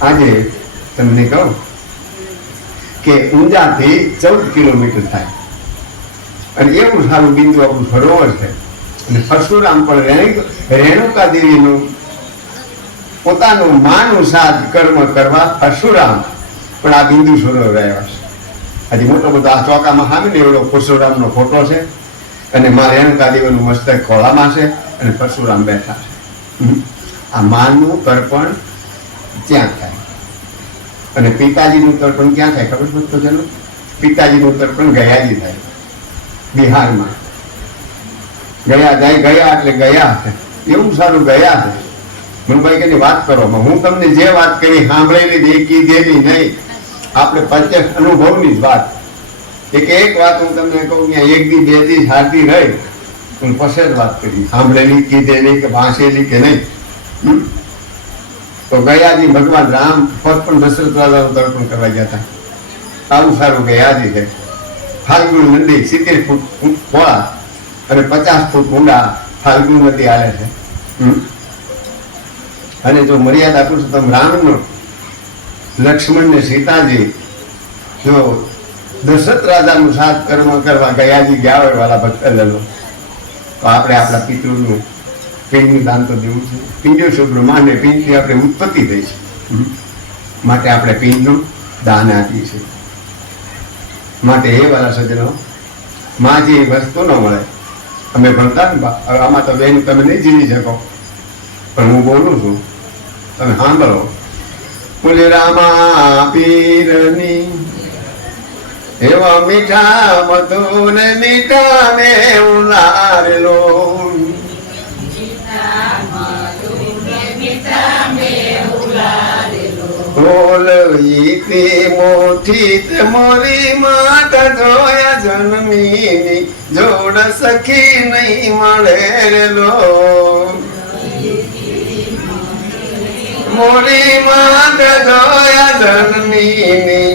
આજે તમને કહું કે ઊંઝાથી 14 કિલોમીટર થાય અને એવું સારું બિંદુ આપણું સરોવર છે. અને પરશુરામ પણ રેણુકા દેવીનું પોતાનું માનું સાથ કર્મ કરવા પરશુરામ પણ આ બિંદુ સરોવર આવ્યા છે. આજે મોટો બધો આ ચોકામાં સામે ને એવડો પરશુરામનો ફોટો છે અને માં રેણુકા દેવીનું મસ્તક ખોળામાં છે અને પરશુરામ બેઠા છે. આ માનું તર્પણ ત્યાં થાય અને પિતાજીનું તર્પણ ક્યાં થાય ખબર પડતો છે? પિતાજીનું તર્પણ ગયાજી થાય બિહારમાં. ગયા જાય ગયા એટલે ગયા છે એવું સારું ગયા છે. મનુભાઈ કે વાત કરો, હું તમને જે વાત કરી સાંભળેલી એ કીધેલી નહીં, આપણે પ્રત્યક્ષ અનુભવની જ વાત. એક વાત હું તમને કહું કે એક દી બે દી હારતી રહી પણ પછી જ વાત કરી, સાંભળેલી કીધેલી કે વાંચેલી કે નહીં. તો ગયાજી ભગવાન રામ ખુદ પણ દશરથ રાજાનું તર્પણ કરવા ગયા હતા. સારું સારું ગયાજી છે. ફાલ્ગુન નદી 70 ફૂટ પહોળા અને 50 ફૂટ ઊંડા ફાલ્ગુન નદી હાલે છે. અને જો મર્યાદા પુરુષોત્તમ રામનો લક્ષ્મણ ને સીતાજી જો દશરથ રાજાનું સાથ કર્મ કરવા ગયાજી ગયા હોય વાલા ભક્ત લેલો, તો આપણે આપણા પિતૃનું પિંડનું દાન તો દેવું છે. પિંડ્યો છે બ્રહ્માંડ, પિંડની આપણે ઉત્પત્તિ થઈ છે માટે આપણે પિંડનું દાન આપીએ છીએ. માટે એ વાલા સજ્જનો માં જે વસ્તુ ન મળે, અમે ભણતા ને આમાં તો બેન તમે નહીં જીવી શકો પણ હું બોલું છું તમે સાંભળો. બોલે રામા પીરની એવા મીઠા મધુર મીઠા ને ઉલારેલો, બોલ ઈતી મોઠી તે મોરી માતા જોયા જન્મીની જોડ સખી નહીં મળે રેલો. મોરી માતા જોયા જન્મીની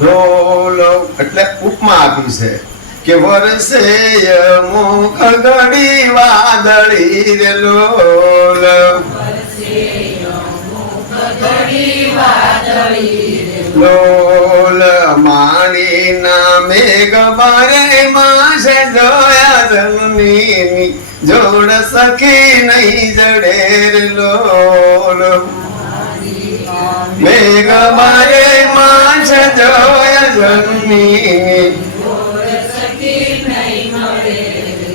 રોલો એટલે ઉપમા આપી છે કે વરસે મુખ ઘડી વાદળી રે લોલ, લોલ મારી ના મેઘ બારે માસ જોયા જન્મીની જોડ સખી નહીં જડે રે લોલ. મેઘ બારે માસ જોયા જન્મીની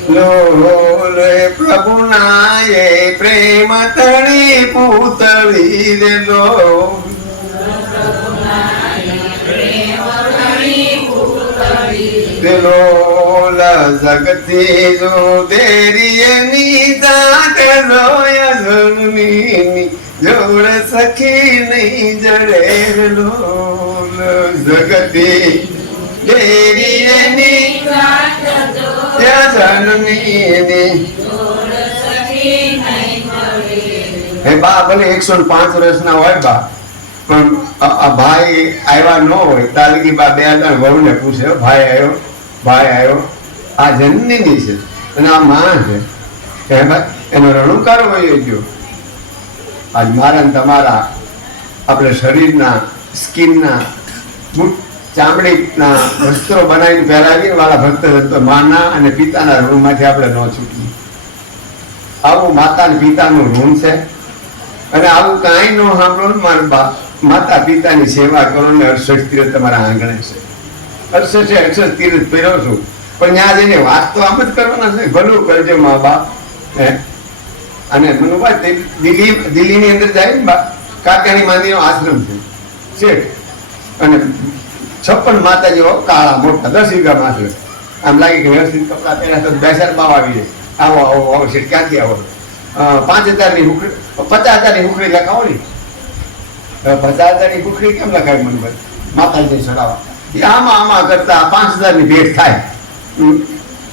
લોલ પ્રભુના એ પ્રેમ તળી પૂતળી રે લોલ. લોલ જગતી જો દેરીની દાંત જોયા જન્મીની જોડ સખી નહીં જડે લોલ. જગતી દેરીની બા ભલે 105 વર્ષના હોય બા, પણ ભાઈ આવ્યા ન હોય તાલગી બા 2 વહુને પૂછે ભાઈ આવ્યો આ જનની છે અને આ માં છે એનો રણુકારો હોય ગયો. આજ મારા ને તમારા આપણે શરીરના સ્કિનના ચામડીના વસ્ત્રો બનાવીને પહેરાવીને વાળા ભક્ત માના અને પિતાના ઋણમાંથી આપણે ન છૂટીએ. આવું માતા ને પિતાનું ઋણ છે અને આવું કાંઈ ન સાંભળો ને મારા માતા પિતાની સેવા કરો ને 68 તીરથ તમારા આંગણે છે. 68 તીરથ પહેરો છું પણ ત્યાં જઈને વાત તો આમ જ કરવાના છે, ભલું કરજો મા બાપ. અને મનુભાઈ દિલ્હીની અંદર જાય ને બા કાકાની માંદીનો આશ્રમ છે અને 56 માતાજીઓ કાળા મોટા 10 વીઘામાં છે. આમ લાગે કે વ્યવસ્થિત કપડા પહેર્યા તો 2 બાવ આવી જાય. આવો આવો આવો છે ક્યાંથી આવો 5000ની હુકડી 50000ની હુકડી લખાવો ને 50000ની હુકડી કેમ લખાવી મનુભાઈ? માતાજી ચડાવવા એ આમાં કરતા 5000ની ભેટ થાય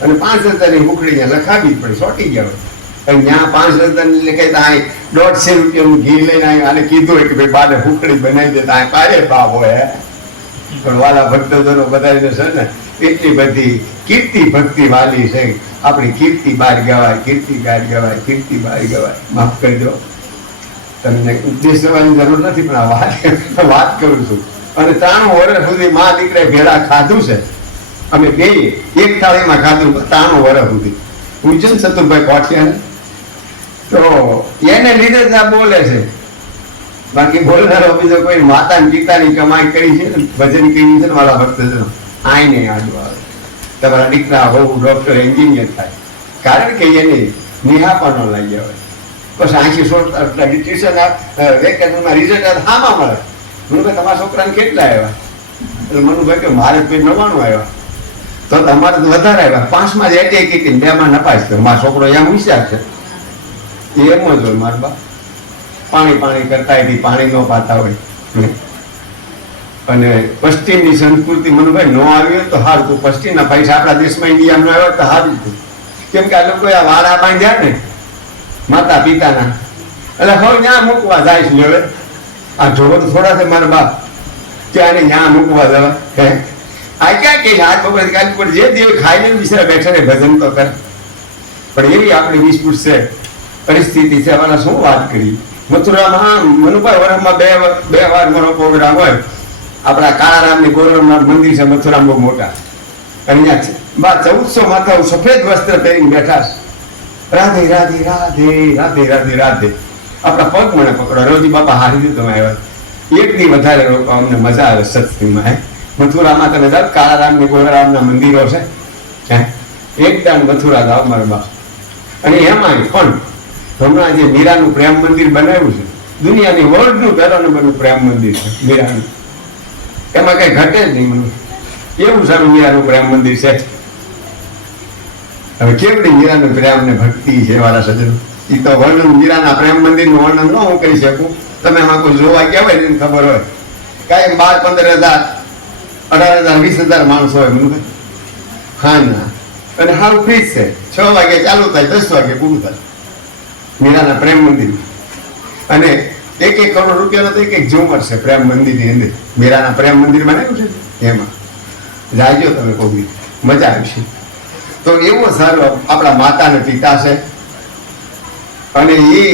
અને 5000ની હુકડી લખાવી જ પડે, સોટી ગયા હોય. ત્યાં 5000ની લખાય તો આ 150 રૂપિયાનું ઘી લઈને આવ્યું અને કીધું હોય કે ભાઈ બાને હુકડી બનાવી દેતા આ કારે બાપ હોય. પણ વાલા ભક્તજનો બધાને છે ને એટલી બધી કીર્તિ ભક્તિ વાલી છે. આપણી કીર્તિ બહાર ગવાય, કીર્તિ બહાર ગવાય, કીર્તિ બહાર ગવાય. માફ કરજો તમને ઉપદેશ કરવાની જરૂર નથી, પણ આ વાત કરું છું. અને 93 વર્ષ સુધી મા દીકરાએ ભેળા ખાધું છે. અમે બે એક થાળીમાં ખાધું 93 વર્ષ સુધી. પૂજન સતુભાઈ કોઠિયાને તો એને લીધે જ આ બોલે છે. બાકી બોલનારો બીજો કોઈ માતા ને પિતાની કમાઈ કરી છે ને ભજન કરી છે ને મારા ભક્ત આય નહીં આજુ આવે. તમારા દીકરા હોવું ડોક્ટર એન્જિનિયર થાય, કારણ કે એને નિહાપા ન લાગ્યા હોય. પછી 80 ટ્યુશન વેકેશનમાં રિઝલ્ટ હામાં મળે. મનુભાઈ તમારા છોકરાને કેટલા આવ્યા? એટલે મનુભાઈ કે મારે કોઈ 99 આવ્યા. તો તમારે તો વધારે આવ્યા. 5માં જ એટી કીધી, 2માં નપાસ થયો. મારો છોકરો અહીંયા હોશિયાર છે. એમ જ હોય મારા બા. પાણી કરતા એથી પાણી ન પાતા હોય. અને પશ્ચિમની સંસ્કૃતિ મનુભાઈ ન આવી હોય તો સારું. તો પશ્ચિમના પૈસા આપણા દેશમાં ઇન્ડિયામાં આવ્યો તો સારું હતું. કેમ કે આ લોકો આ વાળા બાંધ્યા ને માતા પિતાના, એટલે હવે ત્યાં મૂકવા જાય છે. હવે આ જોવો તો થોડા છે મારા બાપ કે આને ત્યાં મૂકવા જવા આ ક્યાં કે હાથ પકડ કાઢ પર જે દેવ ખાઈ ને બિચારા બેઠા ને ભજન તો કરે. પણ એવી આપણી વિસ્ફુટ છે પરિસ્થિતિ છે. આમાં શું વાત કરી. મથુરામાં મનુભાઈ વર્ષમાં બે વાર મારો પ્રોગ્રામ હોય. આપણા કાળારામની ગોરવનાથ મંદિર છે મથુરામાં બહુ મોટા. અને અહીંયા 1400 માથા સફેદ વસ્ત્ર પહેરીને બેઠા છે. રાધે રાધે રાધે રાધે રાધે રાધે. આપણા પગ મને પકડો. રોજી બાપા હારી દીધું તમે આવ્યા. એક દી વધારે લોકો અમને મજા આવે સત્સંગમાં. મથુરામાં તમે જાઓ કાળારામની ગોરવનાથના મંદિરો છે. એકદમ મથુરા જાઓ મારા બાપ. અને એમાં પણ હમણાં જે મીરાનું પ્રેમ મંદિર બનાવ્યું છે, દુનિયાની વર્લ્ડનું પહેલો નંબરનું પ્રેમ મંદિર છે મીરાનું. એમાં કઈ ઘટે જ નહીં. મને એવું સારું મીરાનું પ્રેમ મંદિર છે. હવે કેવડી મીરાનું પ્રેમ ને ભક્તિ છે વાળા સજ્જનો. એ તો વર્ણન મીરાના પ્રેમ મંદિરનું વર્ણન ન હું કરી શકું. તમે એમાં કોઈ જોવા ગયા હોય ને ખબર હોય. કાંઈ 12-15 હજાર 18 હજાર 20 હજાર માણસો હોય મને. હા ના. અને સારું ફ્રી છે. 6 વાગે ચાલુ થાય, 10 વાગે પૂરું થાય મીરાના પ્રેમ મંદિર. અને 1 કરોડ રૂપિયાનો તો એક ઝુમર છે પ્રેમ મંદિરની અંદર. મીરાના પ્રેમ મંદિર બનાવ્યું છે એમાં જાજો તમે કોઈ મજા આવશે. તો એવો સારો આપણા માતા ને પિતા છે. અને એ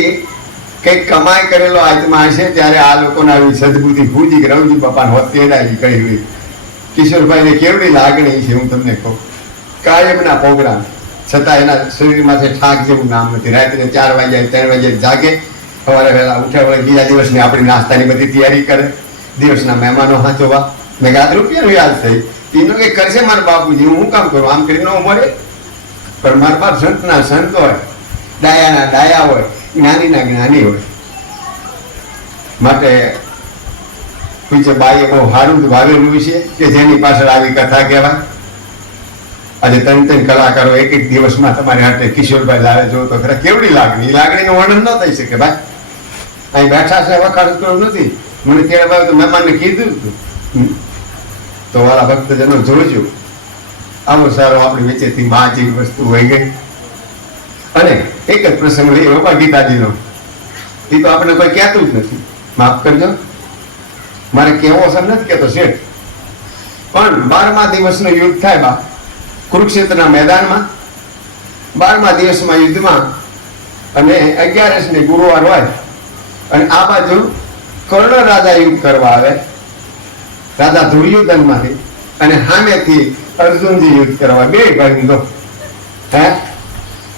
કંઈક કમાઈ કરેલો આત્મા હશે ત્યારે આ લોકોને આવી સદબુદ્ધિ ભૂજી રવજી બાપાને હોસ્ટેલાઈ કહી. કિશોરભાઈને કેવડી લાગણી છે હું તમને કહું. કાયમના પ્રોગ્રામ છતાં એના શરીરમાંથી ઠાક જેવું નામ નથી. રાત્રે 4 વાગ્યા 3 વાગ્યા જાગે, સવારે વહેલા ઉઠ્યા વળે બીજા દિવસની આપણી નાસ્તાની બધી તૈયારી કરે, દિવસના મહેમાનો હાચવા. મેં આ રૂપિયાનું યાદ થઈ. એનું કંઈક કરશે મારા બાપુજી, હું કામ કરું? આમ કરીને ન મળે. પણ મારા બાપ સંતના સંત હોય, ડાયાના ડાયા હોય, જ્ઞાનીના જ્ઞાની હોય. માટે પૂછે બાઈએ બહુ સારું વાવેલું છે કે જેની પાછળ આવી કથા કહેવાય. આજે 3 કલાકારો એક દિવસમાં તમારી હાથે કિશોરભાઈ લાવે જો તો ખરા કેવડી લાગણી. લાગણીનું વર્ણન ન થઈ શકે ભાઈ. અહીં બેઠા છે વખાણ કરવું નથી. મને કેળવાય તો મહેમાનને કીધું હતું. તો વાળા ભક્તજનો જોજો. આવો સારો આપણી વચ્ચેથી મા જેવી વસ્તુ હોય ગઈ. અને એક જ પ્રસંગ લઈ બાપા ગીતાજીનો. એ તો આપણે કોઈ કહેતું જ નથી, માફ કરજો. મારે કેવો અસર નથી કહેતો શેઠ. પણ 12મા દિવસનું યુદ્ધ થાય બા કુરુક્ષેત્રના મેદાનમાં. 12મા દિવસમાં યુદ્ધમાં અને 11 ને ગુરુવાર હોય. અને આ બાજુ કર્ણ રાજા યુદ્ધ કરવા આવે, રાજા દુર્યોધનમાંથી. અને સામેથી અર્જુનજી યુદ્ધ કરવા. 2 ભાઈ તો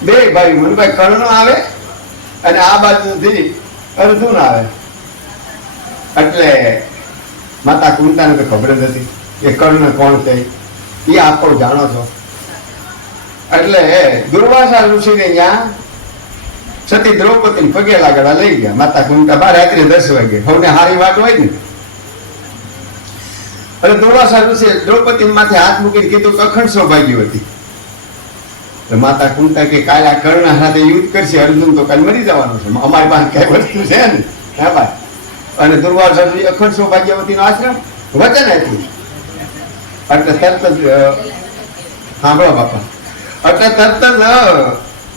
2 ભાઈ મનુભાઈ કર્ણ આવે અને આ બાજુથી અર્જુન આવે. એટલે માતા કુંતાને તો ખબર જ હતી કે કર્ણ કોણ છે. એ આપ પણ જાણો છો. એટલે દુર્વાસા ઋષિને ત્યાં સતી દ્રૌપદી પગે લાગડા લઈ ગયા. માતા કુંતા રાત્રે 10 વાગે સૌને હારી વાત હોય ને. અને દુર્વાસા ઋષિ દ્રૌપદી માથે હાથ મૂકીને કીધું કે અખંડ સૌભાગ્ય હતી. તો માતા કુંતા કે કાલે આ કર્ણ સાથે યુદ્ધ કરશે, અર્જુન તો કાલે મરી જવાનું છે, અમારી પાસે કઈ વસ્તુ છે ને. હા ભાઈ. અને દુર્વાસા ઋષિ અખંડ સૌભાગ્યવતી નો આશ્રમ વચન આપ્યું. એટલે તરત જ સાંભળો બાપા. એટલે તરત જ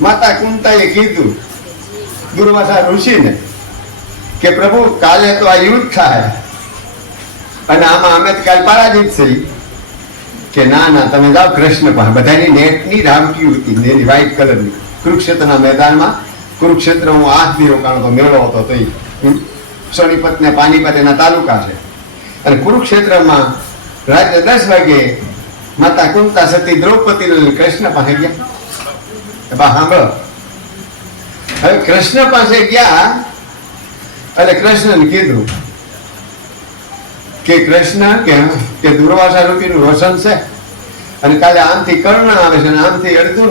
માતા કુંતાએ કીધું દુર્વાસા ઋષિને કે પ્રભુ કાલે તો આ યુદ્ધ થાય અને આમાં અમે કાલે પરાજિત થઈ. કે ના ના તમે જાઓ કૃષ્ણ પાસે. બધાની નેટની રામકી હતી, વ્હાઈટ કલરની. કુરુક્ષેત્રના મેદાનમાં. કુરુક્ષેત્ર હું 8 દી રોકાણો તો મેળો હતો. તો સોનીપત ને પાનીપત એના તાલુકા છે. અને કુરુક્ષેત્રમાં રાત્રે 10 વાગે માતા કુંતા સતી દ્રૌપદી કૃષ્ણ પાસે ગયા. સાંભળો, હવે કૃષ્ણ પાસે ગયા એટલે કૃષ્ણને કીધું કે કૃષ્ણ કે દુર્વાસા રૂપીનું રોશન છે અને કાલે આમથી કર્ણ આવે છે અને આમથી અર્જુન